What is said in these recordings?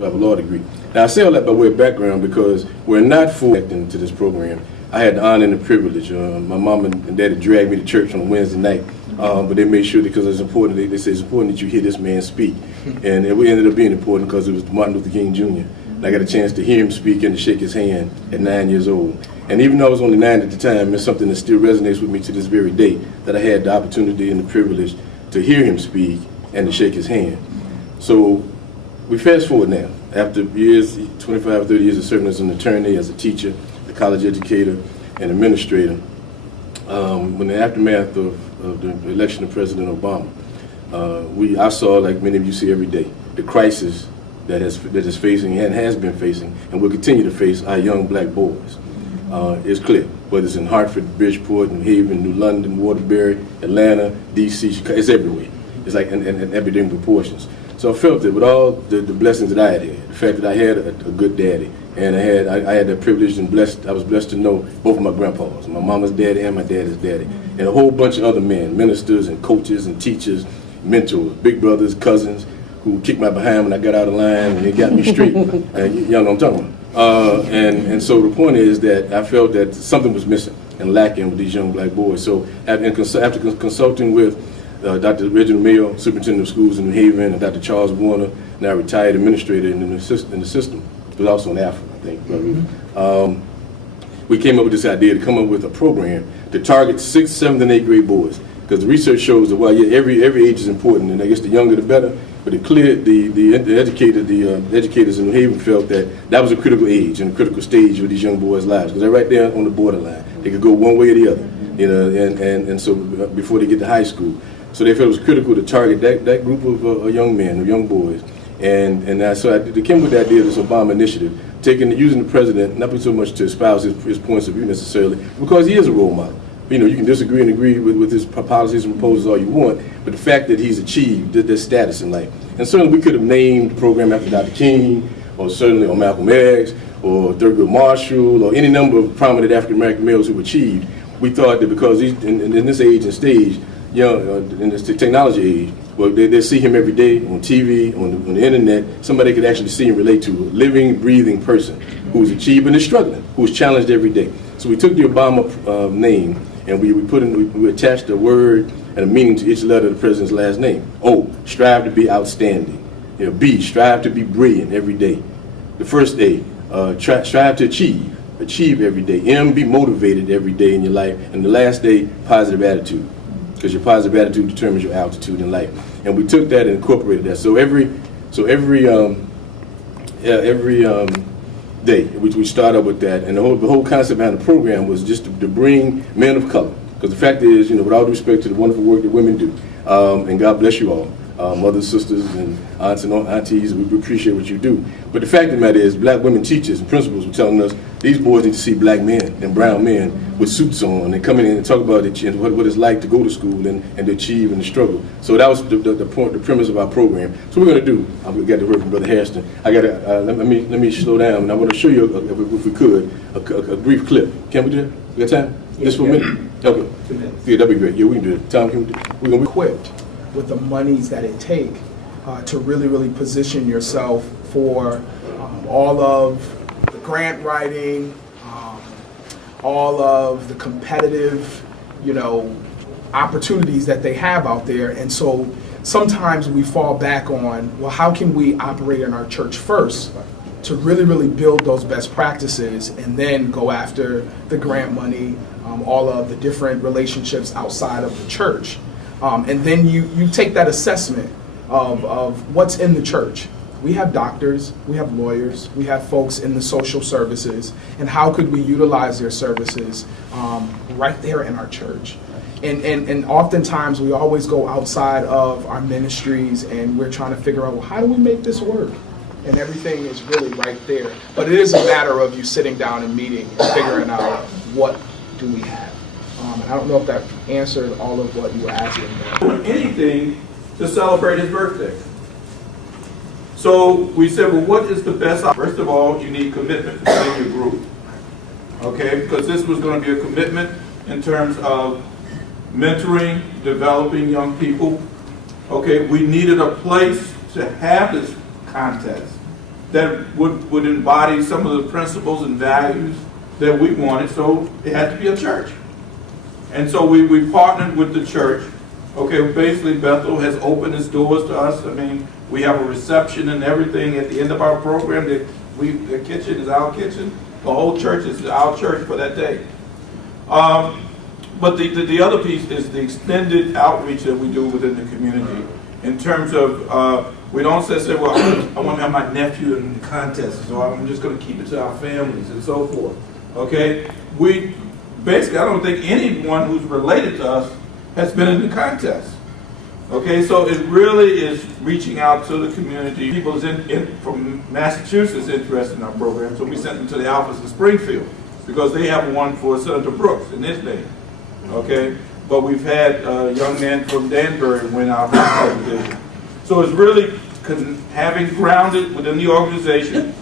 I have a law degree. Now I say all that by way of background because we're not full into this program. I had the honor and the privilege. My mom and daddy dragged me to church on a Wednesday night, but they made sure because it's important. They said it's important that you hear this man speak, and it ended up being important because it was Martin Luther King Jr. And I got a chance to hear him speak and to shake his hand at 9 years old. And even though I was only 9 at the time, it's something that still resonates with me to this very day, that I had the opportunity and the privilege to hear him speak and to shake his hand. So we fast forward now, after years, 25 or 30 years of serving as an attorney, as a teacher, a college educator, and administrator. When the aftermath of the election of President Obama, I saw, like many of you see every day, the crisis that is facing and has been facing and will continue to face our young black boys. It's clear, whether it's in Hartford, Bridgeport, New Haven, New London, Waterbury, Atlanta, D.C., Chicago, it's everywhere. It's like in epidemic proportions. So I felt that with all the blessings that I had, the fact that I had a good daddy, and I had that privilege and I was blessed to know both of my grandpas, my mama's daddy and my daddy's daddy, and a whole bunch of other men, ministers and coaches and teachers, mentors, big brothers, cousins, who kicked my behind when I got out of line and they got me straight. Y'all know what I'm talking about. And so the point is that I felt that something was missing and lacking with these young black boys. So after consulting with Dr. Reginald Mayo, Superintendent of Schools in New Haven, and Dr. Charles Warner, now retired administrator in the system, who's also an Afro, I think. We came up with this idea to come up with a program to target 6th, 7th, and 8th grade boys. Because the research shows that while every age is important, and I guess the younger the better, but the educators in New Haven felt that was a critical age and a critical stage of these young boys' lives, because they're right there on the borderline. They could go one way or the other, and so before they get to high school. So they felt it was critical to target that group of young men, of young boys. So they came with the idea of this Obama initiative, using the president, not so much to espouse his points of view necessarily, because he is a role model. You can disagree and agree with his policies and proposals all you want, but the fact that he's achieved this status in life. And certainly we could have named the program after Dr. King, or certainly on Malcolm X, or Thurgood Marshall, or any number of prominent African-American males who've achieved. We thought that because he's in this age and stage, in this technology age, well, they see him every day on TV, on the internet, somebody could actually see and relate to, a living, breathing person who's achieved and is struggling, who's challenged every day. So we took the Obama name, and we attached a word and a meaning to each letter of the president's last name. O, strive to be outstanding. B, strive to be brilliant every day. The first A, strive to achieve every day. M, be motivated every day in your life. And the last A, positive attitude, because your positive attitude determines your altitude in life. And we took that and incorporated that. So every day we started with that, and the whole concept behind the program was just to bring men of color. Because the fact is, with all due respect to the wonderful work that women do, and God bless you all, mothers, sisters, and aunts and aunties, we appreciate what you do. But the fact of the matter is, black women teachers and principals were telling us these boys need to see black men and brown men with suits on and coming in and talk about it, and what it's like to go to school and to achieve and to struggle. So that was the premise of our program. So we're going to do. I've got to work with Brother Hairston. Let me slow down, and I want to show you, if we could, a brief clip. Can we do that? We got time? Just for a minute? Okay. 2 minutes. Yeah, that'd be great. Yeah, we can do it. Tom, we're going to be equipped with the monies that it take to really position yourself for all of the grant writing, all of the competitive, opportunities that they have out there. And so sometimes we fall back on, well, how can we operate in our church first to really build those best practices, and then go after the grant money, all of the different relationships outside of the church. And then you take that assessment of what's in the church. We have doctors, we have lawyers, we have folks in the social services, and how could we utilize their services right there in our church? And oftentimes we always go outside of our ministries, and we're trying to figure out, well, how do we make this work? And everything is really right there. But it is a matter of you sitting down and meeting and figuring out, what do we have? And I don't know if that answered all of what you were asking. Anything to celebrate his birthday. So we said, well, what is the best? First of all, you need commitment within your group. Okay, because this was going to be a commitment in terms of mentoring, developing young people. Okay, we needed a place to have this contest. that would embody some of the principles and values that we wanted, so it had to be a church. And so we partnered with the church. Okay, basically Bethel has opened its doors to us. I mean, we have a reception and everything at the end of our program. The kitchen is our kitchen. The whole church is our church for that day. But the other piece is the extended outreach that we do within the community. In terms of, we don't say, well, I want to have my nephew in the contest, so I'm just going to keep it to our families and so forth. Okay? Basically, I don't think anyone who's related to us has been in the contest. Okay, so it really is reaching out to the community. People from Massachusetts interested in our program, so we sent them to the office in Springfield because they have one for Senator Brooks in his name. Okay, but we've had a young man from Danbury win our competition. So it's really having grounded within the organization,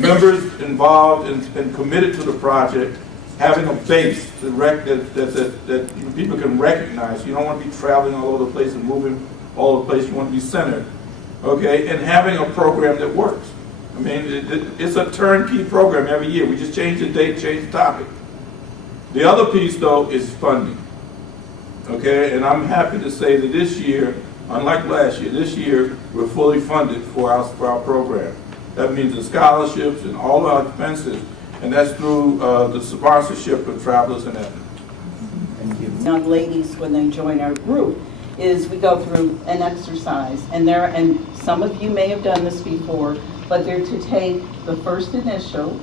members involved and committed to the project, having a base that people can recognize. You don't want to be traveling all over the place and moving all over the place. You want to be centered, okay? And having a program that works. I mean, it's a turnkey program every year. We just change the date, change the topic. The other piece, though, is funding, okay? And I'm happy to say that this year, unlike last year, this year we're fully funded for our program. That means the scholarships and all our expenses. And that's through the sponsorship of Travelers in Heaven. Thank you. Young ladies, when they join our group, is we go through an exercise, and some of you may have done this before, but they're to take the first initial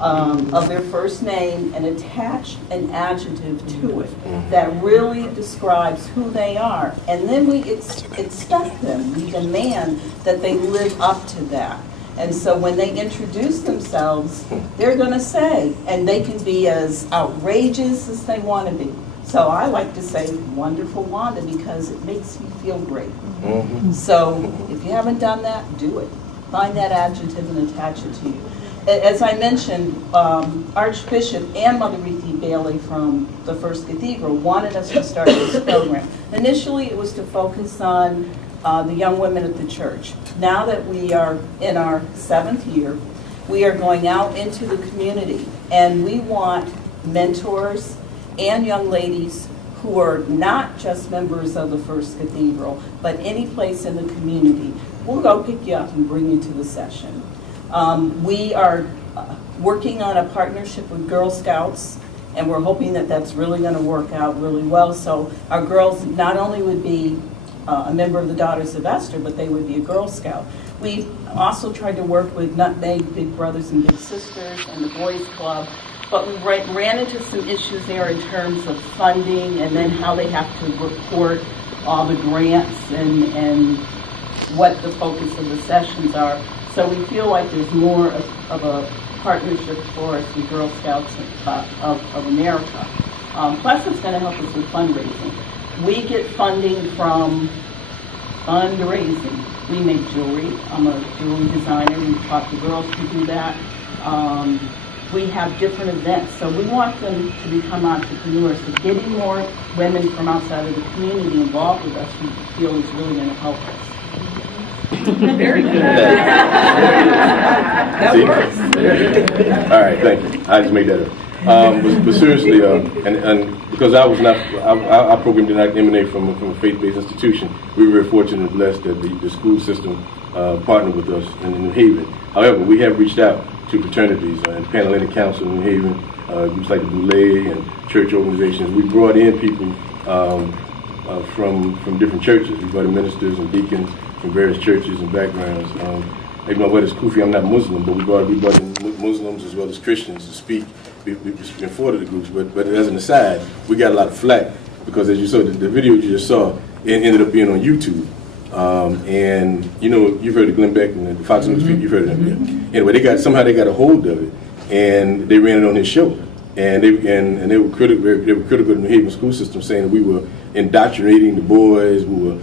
of their first name and attach an adjective to it that really describes who they are. And then we expect them, we demand that they live up to that. And so when they introduce themselves, they're going to say, and they can be as outrageous as they want to be. So I like to say, wonderful Wanda, because it makes me feel great. Mm-hmm. So if you haven't done that, do it. Find that adjective and attach it to you. As I mentioned, Archbishop and Mother Ruthie Bailey from the First Cathedral wanted us to start this program. Initially, it was to focus on the young women at the church. Now that we are in our 7th year, we are going out into the community, and we want mentors and young ladies who are not just members of the First Cathedral, but any place in the community. We'll go pick you up and bring you to the session. We are working on a partnership with Girl Scouts, and we're hoping that that's really going to work out really well. So our girls not only would be a member of the Daughters of Esther, but they would be a Girl Scout. We also tried to work with Nutmeg Big Brothers and Big Sisters and the Boys Club, but we ran into some issues there in terms of funding and then how they have to report all the grants and what the focus of the sessions are. So we feel like there's more of a partnership for us with Girl Scouts of America. Plus it's going to help us with fundraising. We get funding from fundraising. We make jewelry. I'm a jewelry designer. We taught the girls to do that. We have different events. So we want them to become entrepreneurs. So getting more women from outside of the community involved with us, we feel is really going to help us. Very good. That works. All right, thank you. I just made that up. But seriously, and because our program did not emanate from a faith-based institution, we were very fortunate and blessed that the school system partnered with us in New Haven. However, we have reached out to fraternities and Panhellenic Council in New Haven, groups like the Boulay and church organizations. We brought in people from different churches. We brought in ministers and deacons from various churches and backgrounds. Like my brother's Kufi, I'm not Muslim, but we brought in Muslims as well as Christians to speak before the groups. But as an aside, we got a lot of flack because, as you saw, the video you just saw, it ended up being on YouTube. And you've heard of Glenn Beck and the Fox News people. You've heard of them. Yeah. Anyway, they got a hold of it, and they ran it on his show. And they were critical of the New Haven school system, saying that we were indoctrinating the boys. We were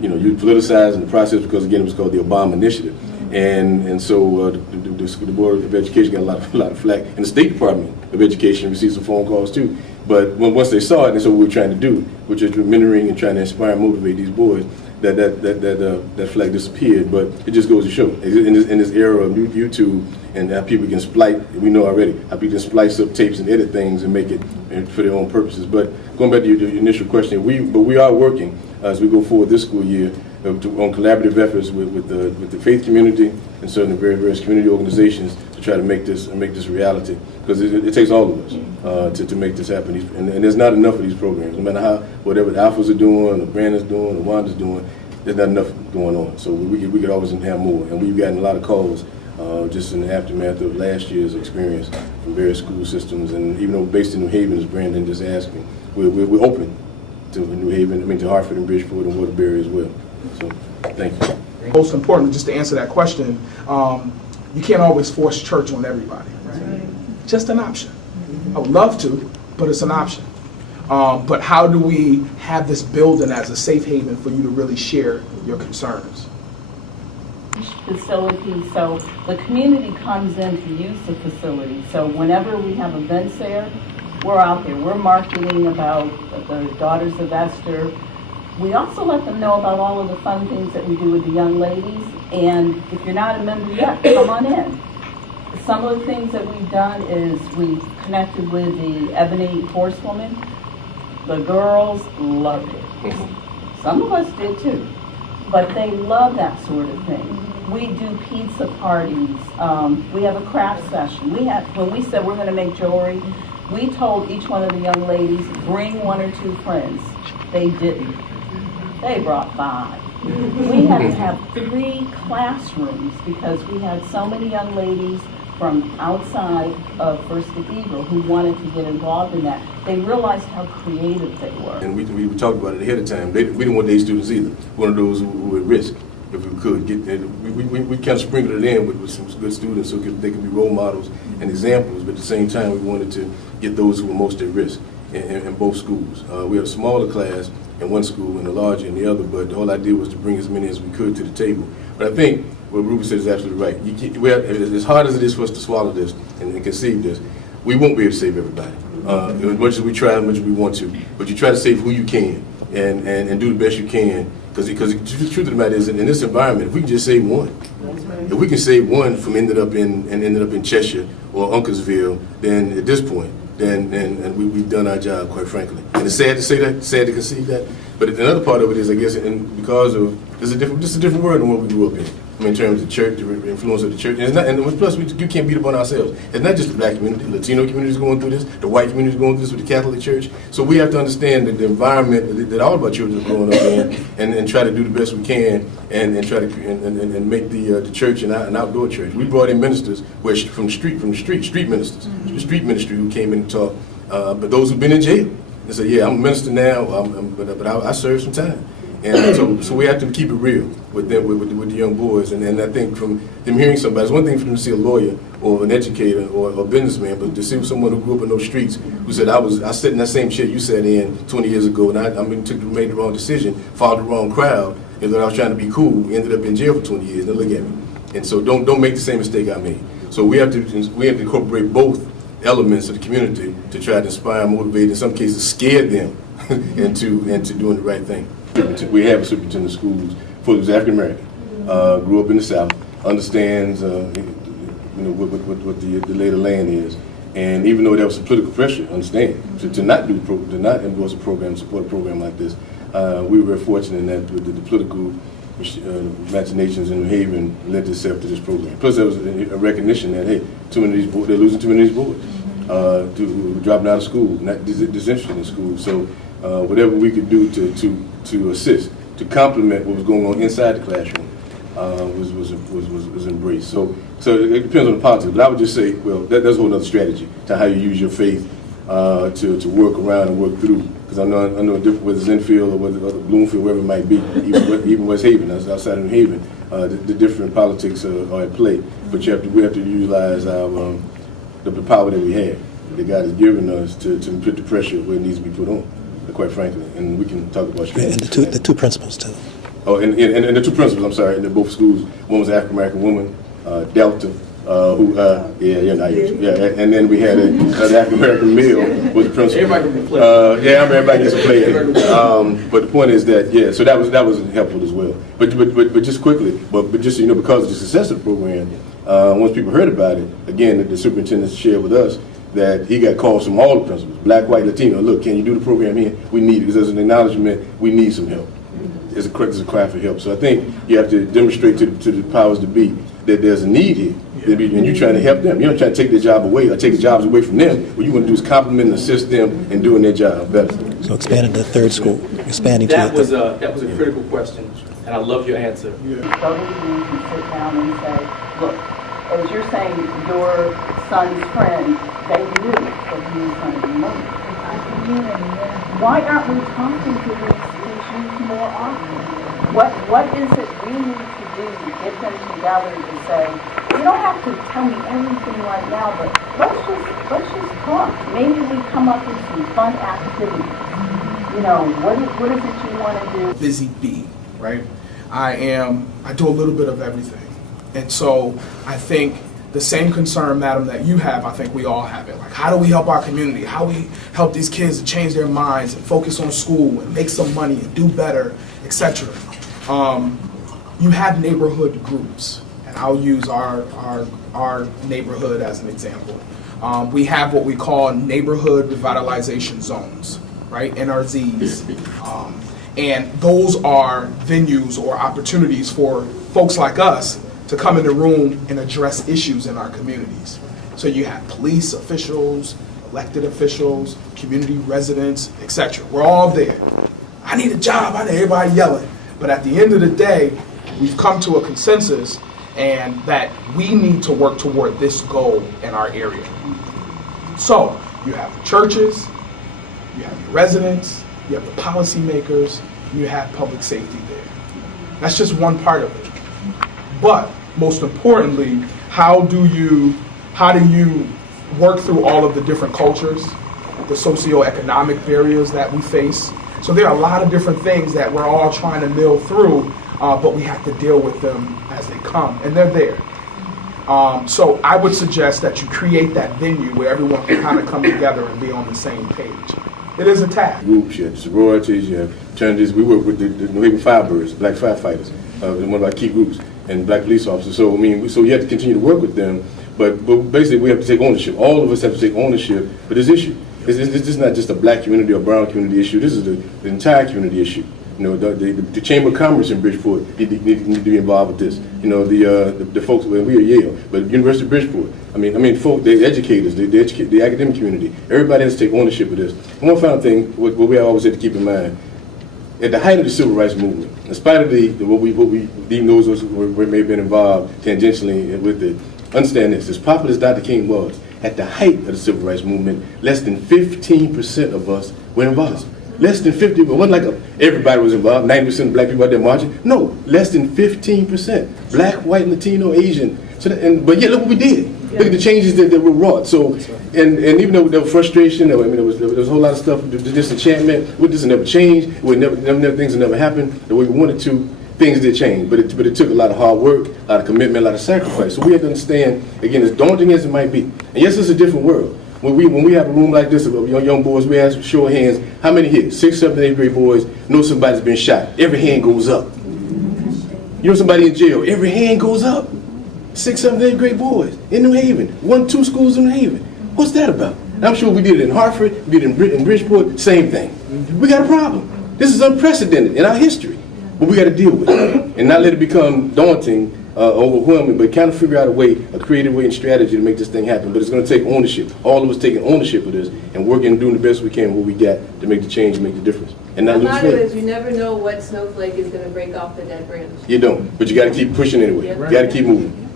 you politicizing the process because, again, it was called the Obama Initiative. And so the Board of Education got a lot of flack, and the State Department of Education received some phone calls too. But once they saw it, and so what we were trying to do, which is mentoring and trying to inspire and motivate these boys, that flag disappeared. But it just goes to show, in this era of YouTube and how people can splice, we know already, how people can splice up tapes and edit things and make it for their own purposes. But going back to your initial question, we are working as we go forward this school year on collaborative efforts with the faith community and certainly various community organizations to try to make this a reality, because it takes all of us to make this happen. And there's not enough of these programs, no matter whatever the Alphas are doing, or Brandon's doing, or Wanda's doing, there's not enough going on. So we could always have more, and we've gotten a lot of calls just in the aftermath of last year's experience from various school systems, and even though based in New Haven, as Brandon just asked me, we're open to New Haven, to Hartford and Bridgeport and Waterbury as well. So, thank you. Most importantly, just to answer that question, you can't always force church on everybody. Just an option. I would love to, but it's an option. But how do we have this building as a safe haven for you to really share your concerns? Facility, so the community comes in to use the facility. So whenever we have events there, we're out there. We're marketing about the Daughters of Esther. We also let them know about all of the fun things that we do with the young ladies. And if you're not a member yet, come on in. Some of the things that we've done is we've connected with the Ebony Horsewoman. The girls loved it. Some of us did too, but they love that sort of thing. We do pizza parties. We have a craft session. When we said we're going to make jewelry, we told each one of the young ladies, bring 1 or 2 friends. They didn't. They brought 5. We had to have 3 classrooms because we had so many young ladies from outside of First Cathedral who wanted to get involved in that. They realized how creative they were. And we talked about it ahead of time. We didn't want these students either. One of those who would risk, if we could. We kind of sprinkled it in with some good students so they could be role models and examples, but at the same time we wanted to get those who were most at risk in both schools. We had a smaller class in one school and a larger in the other, but the whole idea was to bring as many as we could to the table. But I think what Ruby said is absolutely right. As hard as it is for us to swallow this and conceive this, we won't be able to save everybody. As much as we try, as much as we want to, but you try to save who you can and do the best you can, because the truth of the matter is, in this environment, if we can just save one, if we can save one from ended up in Cheshire or Unclesville, then at this point, then we've done our job, quite frankly. And it's sad to say that, sad to conceive that. But another part of it is, I guess, and because of this is a different world than what we grew up in. I mean, in terms of the church, the influence of the church, and it's not, and plus you can't beat up on ourselves. It's not just the black community, the Latino community is going through this, the white community is going through this with the Catholic Church. So we have to understand that the environment that all of our children are growing up in, and try to do the best we can, and try to and make the church an outdoor church. We brought in ministers from the street ministers, the street ministry who came in and taught, but those who've been in jail. They say, yeah, I'm a minister now, but I served some time. And so we have to keep it real with them, with the young boys. And I think from them hearing somebody, it's one thing for them to see a lawyer or an educator or a businessman, but to see someone who grew up in those streets who said, I sat in that same chair you sat in 20 years ago, and I made the wrong decision, followed the wrong crowd, and then I was trying to be cool, ended up in jail for 20 years. Now look at me. And so don't make the same mistake I made. So we have to incorporate both elements of the community to try to inspire, motivate, in some cases scare them into doing the right thing. We have a superintendent of schools who's African American, grew up in the South, understands what the lay of the land is, and even though there was some political pressure, understand to not endorse a program, support a program like this. We were very fortunate in that the political machinations in New Haven lent itself to this program. Plus, there was a recognition that hey, they're losing too many of these boys to dropping out of school, not disinterested in school. So whatever we could do to assist, to complement what was going on inside the classroom, was embraced. So it depends on the politics. But I would just say, well, that's a whole other strategy to how you use your faith to work around and work through. Because I know whether it's Enfield or whether Bloomfield, wherever it might be, even West Haven, outside of New Haven, the different politics are at play. But we have to utilize our the power that we have, that God has given us to put the pressure where it needs to be put on, quite frankly. And we can talk about and the two principals too. Oh, and the two principals, I'm sorry, in both schools. One was an African American woman, Delta, yeah, you're not Irish. Yeah, and then we had an African American male was the principal. Everybody can play. Yeah, I mean, everybody gets to play. But the point is that, yeah, so that was helpful as well. But just quickly, but just so you know, because of the success of the program, once people heard about it, again, the superintendent shared with us that he got calls from all the principals, black, white, Latino. Look, can you do the program here? We need it, because there's an acknowledgement we need some help. There's a cry for help. So I think you have to demonstrate to the powers to be that there's a need here. And you're trying to help them. You're not trying to take their job away or take the jobs away from them. What you want to do is compliment and assist them in doing their job better. So expanding the third school, expanding to That the was a critical question, and I love your answer. Go to you and sit down and say, look, as you're saying, your son's friend, they knew that he was going to be murdered. Why aren't we talking to these teachers more often? What is it we need to do to get them together to say, you don't have to tell me everything right now, but let's just talk. Maybe we come up with some fun activities. You know, what is it you want to do? Busy bee, right? I do a little bit of everything. And so I think the same concern, madam, that you have, I think we all have it. Like, how do we help our community? How do we help these kids to change their minds and focus on school and make some money and do better, etc. You have neighborhood groups, and I'll use our neighborhood as an example. We have what we call neighborhood revitalization zones, right? NRZs. And those are venues or opportunities for folks like us to come in the room and address issues in our communities. So you have police officials, elected officials, community residents, etc. We're all there. I need a job, I need everybody yelling. But at the end of the day, we've come to a consensus and that we need to work toward this goal in our area. So you have the churches, you have the residents, you have the policymakers, you have public safety there. That's just one part of it. But most importantly, how do you work through all of the different cultures, the socioeconomic barriers that we face? So there are a lot of different things that we're all trying to mill through, but we have to deal with them as they come, and they're there. So I would suggest that you create that venue where everyone can kind of come together and be on the same page. It is a task. Groups, you have sororities, you have fraternities. We work with the New Haven Firebirds, black firefighters, one of our key groups, and black police officers. So I mean, so you have to continue to work with them, but basically we have to take ownership. All of us have to take ownership for this issue. This is not just a black community or brown community issue. This is the entire community issue. You know, the Chamber of Commerce in Bridgeport need to be involved with this. You know, the folks, well, we are Yale, but University of Bridgeport. I mean, folk, the educators, they educate the academic community. Everybody has to take ownership of this. And one final thing, what we always have to keep in mind, at the height of the civil rights movement, in spite of what we even those who may have been involved tangentially with it, understand this: as popular as Dr. King was, at the height of the civil rights movement, less than 15% of us were involved. Less than 50%. It wasn't like everybody was involved. 90% of black people out there marching. No, less than 15%. Black, white, Latino, Asian. So, but yet look what we did. Yeah. Look at the changes that were wrought. So, and even though there was frustration, there was a whole lot of stuff, disenchantment. This will never change. Things will never happen the way we wanted to. Things did change, but it took a lot of hard work, a lot of commitment, a lot of sacrifice. So we have to understand, again, as daunting as it might be, and yes, it's a different world. When we have a room like this of young boys, we ask, show of hands, how many here? 6th, 7th, 8th grade boys know somebody's been shot. Every hand goes up. You know somebody in jail, every hand goes up. 6th, 7th, 8th grade boys in New Haven. 1, 2 schools in New Haven. What's that about? And I'm sure we did it in Hartford, we did it in Bridgeport, same thing. We got a problem. This is unprecedented in our history. But we got to deal with it and not let it become daunting, overwhelming, but kind of figure out a creative way and strategy to make this thing happen. But it's going to take ownership. All of us taking ownership of this and working and doing the best we can with what we got to make the change and make the difference. And not lose faith. Is you never know what snowflake is going to break off the dead branch. You don't, but you got to keep pushing anyway. Yeah. You got to keep moving.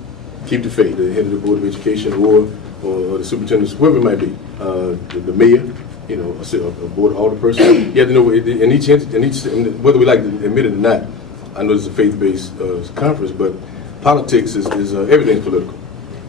Keep the faith. The head of the Board of Education or the superintendent, whoever it might be, the mayor. You know, a board alderperson. You have to know in each whether we like to admit it or not. I know it's a faith-based conference, but politics is everything's political.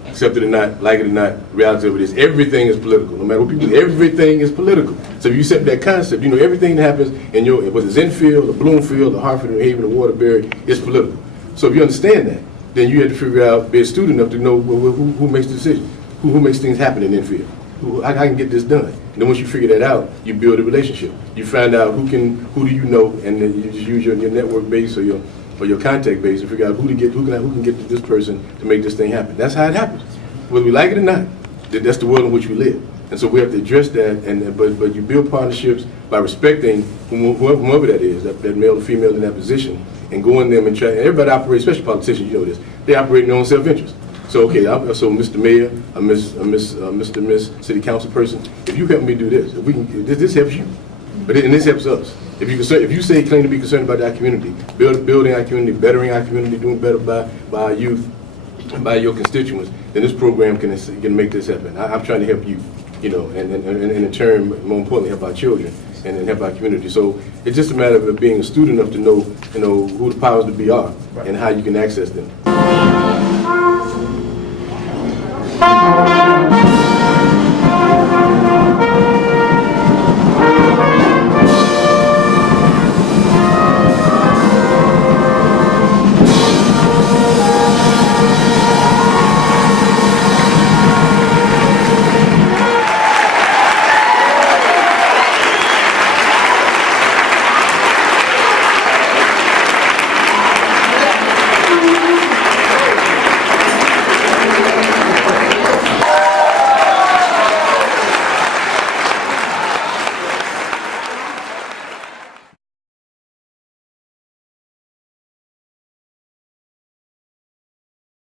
Accept it or not, like it or not, reality of it is everything is political. No matter what people do, everything is political. So if you accept that concept, you know everything that happens in whether it's Enfield or Bloomfield or Hartford or New Haven or Waterbury, it's political. So if you understand that, then you had to figure out, be a student enough to know who makes the decision, who makes things happen in the infield, I can get this done. And then once you figure that out, you build a relationship. You find out who do you know, and then you just use your network base or your contact base to figure out who can get to this person to make this thing happen. That's how it happens. Whether we like it or not, that's the world in which we live. And so we have to address that, but you build partnerships by respecting whoever that is, that male or female in that position, and go in them and try. And everybody operates, especially politicians, you know this. They operate in their own self-interest. So okay, so Mr. Mayor, Mr. Miss City Council person, if you help me do this, if we can, this helps you, and this helps us. If you claim to be concerned about our community, building our community, bettering our community, doing better by our youth, by your constituents, then this program can make this happen. I'm trying to help you, and in turn, more importantly, help our children and help our community. So it's just a matter of being astute enough to know, who the powers that be are and how you can access them.